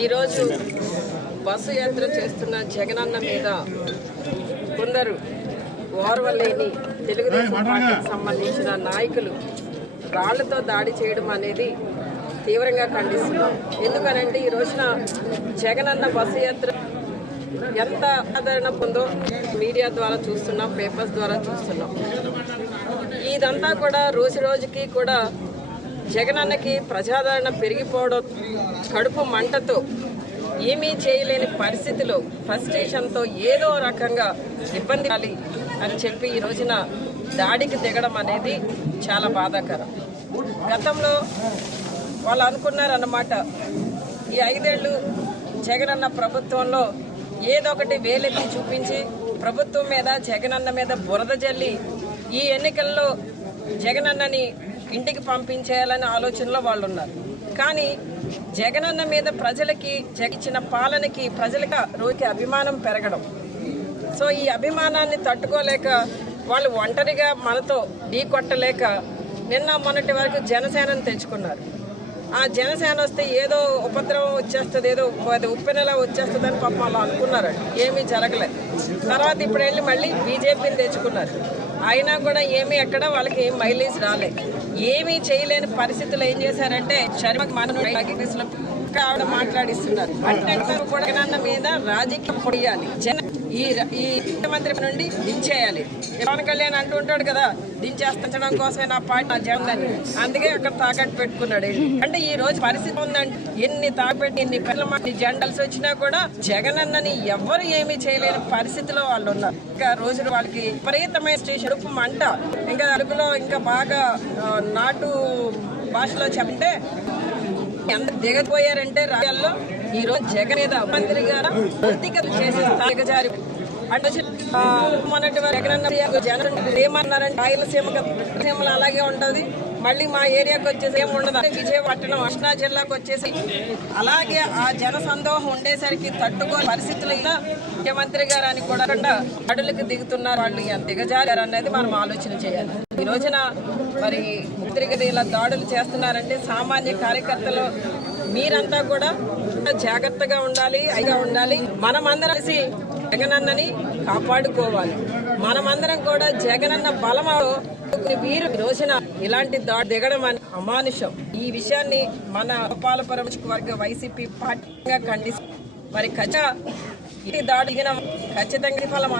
ఈరోజు బస్సు యాత్ర చేస్తున్న జగనన్న మీద కొందరు ఓర్వలేని తెలుగుదేశం పార్టీకి సంబంధించిన నాయకులు రాళ్ళతో దాడి చేయడం అనేది తీవ్రంగా ఖండిస్తున్నాం. ఎందుకనంటే ఈ రోజున జగనన్న బస్సు యాత్ర ఎంత ఆదరణ పొందో మీడియా ద్వారా చూస్తున్నాం పేపర్స్ ద్వారా చూస్తున్నాం. ఇదంతా కూడా రోజు రోజుకి కూడా జగనన్నకి ప్రజాదరణ పెరిగిపోవడం కడుపు మంటతో ఏమీ చేయలేని పరిస్థితిలో ఫ్రస్ట్రేషన్తో ఏదో రకంగా ఇబ్బంది కాలి అని చెప్పి ఈ రోజున దాడికి దిగడం అనేది చాలా బాధాకరం. గతంలో వాళ్ళు అనుకున్నారన్నమాట ఈ ఐదేళ్ళు జగనన్న ప్రభుత్వంలో ఏదో ఒకటి వేలెత్తి చూపించి ప్రభుత్వం మీద జగనన్న మీద బురద జల్లి ఈ ఎన్నికల్లో జగనన్నని ఇంటికి పంపించేయాలనే ఆలోచనలో వాళ్ళు ఉన్నారు కానీ జగనన్న మీద ప్రజలకి జగిచ్చిన పాలనకి ప్రజలకి రోజుకి అభిమానం పెరగడం. సో ఈ అభిమానాన్ని తట్టుకోలేక వాళ్ళు ఒంటరిగా మనతో ఢీ కొట్టలేక నిన్న మొన్నటి వరకు జనసేనను తెచ్చుకున్నారు. ఆ జనసేన వస్తే ఏదో ఉపద్రవం వచ్చేస్తుంది ఏదో అది ఉప్పెనలా వచ్చేస్తుంది అని పాపం వాళ్ళు అనుకున్నారు. ఏమీ జరగలేదు. తర్వాత ఇప్పుడు వెళ్ళి మళ్ళీ బీజేపీని తెచ్చుకున్నారు. అయినా కూడా ఏమీ ఎక్కడ వాళ్ళకి ఏం మైలేజ్ రాలేదు. ఏమీ చేయలేని పరిస్థితులు ఏం చేశారంటే శర్మకి మనం ఆవిడ మాట్లాడిస్తున్నారు. అంటే కూడా మీద రాజకీయం పొడియాలి. ఈ ఈ ముఖ్యమంత్రి నుండి దించేయాలి. పవన్ కళ్యాణ్ అంటూ ఉంటాడు కదా దించేస్తడం కోసమే నా పార్టీ నా జగన్ అందుకే అక్కడ తాకట్టు పెట్టుకున్నాడు అంటే ఈ రోజు పరిస్థితి ఉందంటే ఎన్ని తాకపెట్టి ఎన్ని పిల్లల మాట జెండల్స్ వచ్చినా కూడా జగన్ అన్నని ఎవ్వరు ఏమీ చేయలేని పరిస్థితిలో వాళ్ళు ఉన్నారు. ఇంకా రోజులు వాళ్ళకి విపరీతమైన స్టేషన్ మంట. ఇంకా అరుగులో ఇంకా బాగా నాటు భాషలో చెప్తే ఎంత దిగపోయారంటే రాజ్యాల్లో ఈ రోజు జగన్ మీద మంత్రి గారు పూర్తిగా చేసే దిగజారి. అంటే జగన్ జనం ఏమన్నారంటే రాయలసీమ రాయలసీమలో అలాగే ఉంటది. మళ్ళీ మా ఏరియాకి వచ్చేసి ఏమి ఉండదు. విజయపట్నం కృష్ణా జిల్లాకు వచ్చేసి అలాగే ఆ జన సందోహం ఉండేసరికి తట్టుకోని పరిస్థితులు ఇలా ముఖ్యమంత్రి గారు అని కూడా అడులకు దిగుతున్నారు. వాళ్ళు ఎంత దిగజారారు అనేది మనం ఆలోచన చేయాలి. ఈ రోజున మరి ముఖ్యమంత్రి ఇలా దాడులు చేస్తున్నారంటే సామాన్య కార్యకర్తలు మీరంతా కూడా జాగ్రత్తగా ఉండాలి అయిగా ఉండాలి. మనమందరం కలిసి జగనన్నని కాపాడుకోవాలి. మనమందరం కూడా జగనన్న బలమో వీరు రోజున ఇలాంటి దాడి దిగడం అని అమానుషం. ఈ విషయాన్ని మన గోపాలపురం వర్గ వైసీపీ పార్టీగా ఖండిస్తుంది మరి ఖచ్చితంగా ఈ దాడి దిగిన ఖచ్చితంగా ఫలం